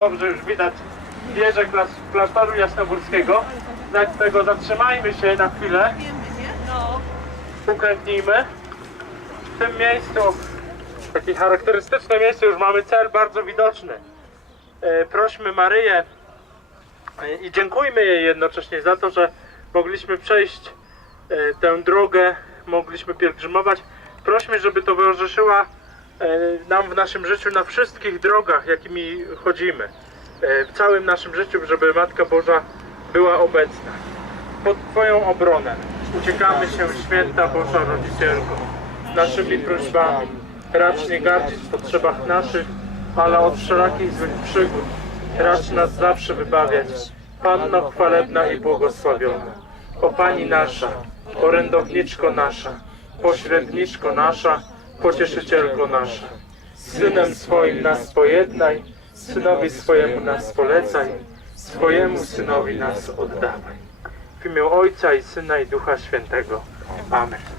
Dobrze, już widać wieżę klas- klasztoru jasnogórskiego. Dlatego zatrzymajmy się na chwilę. Uklęknijmy. W tym miejscu, takie charakterystyczne miejsce, już mamy cel bardzo widoczny. E, Prośmy Maryję e, i dziękujmy jej jednocześnie za to, że mogliśmy przejść e, tę drogę, mogliśmy pielgrzymować. Prośmy, żeby towarzyszyła nam w naszym życiu na wszystkich drogach, jakimi chodzimy. E, W całym naszym życiu, żeby Matka Boża była obecna. Pod Twoją obronę uciekamy się, święta Boża Rodzicielko, naszymi prośbami. Racz nie gardzić w potrzebach naszych, ale od wszelakich złych przygód racz nas zawsze wybawiać. Panno chwalebna i błogosławiona, o Pani nasza, orędowniczko nasza, pośredniczko nasza, pocieszycielko nasza. Synem swoim nas pojednaj, synowi swojemu nas polecaj, swojemu synowi nas oddawaj. W imię Ojca i Syna i Ducha Świętego. Amen.